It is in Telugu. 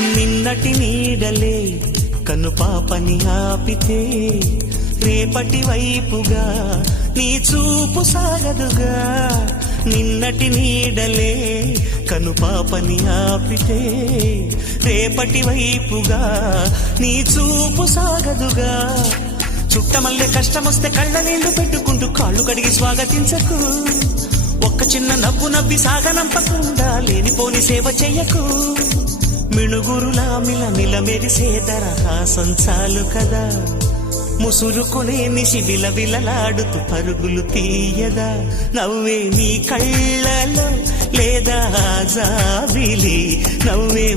నిన్నటి నీడలే కను పాపని ఆపితే రేపటి వైపుగా నీ చూపు సాగదుగా. నిన్నటి నీడలే కను పాపని ఆపితే రేపటి వైపుగా నీ చూపు సాగదుగా. చుట్టమల్లే కష్టమొస్తే కళ్ళ నీళ్లు పెట్టుకుంటూ కాళ్ళు కడిగి స్వాగతించకు. ఒక్క చిన్న నవ్వు నవ్వి సాగనంపకుండా లేనిపోని సేవ చెయ్యకు. మిణుగురులా మిల మెరిసే దరహాసం చాలు కదా. ముసురుకునే నిశి విలవిలలాడుతూ పరుగులు తీయదా. నవ్వే నీ కళ్ళలో లేదా జాబిలి, నవ్వే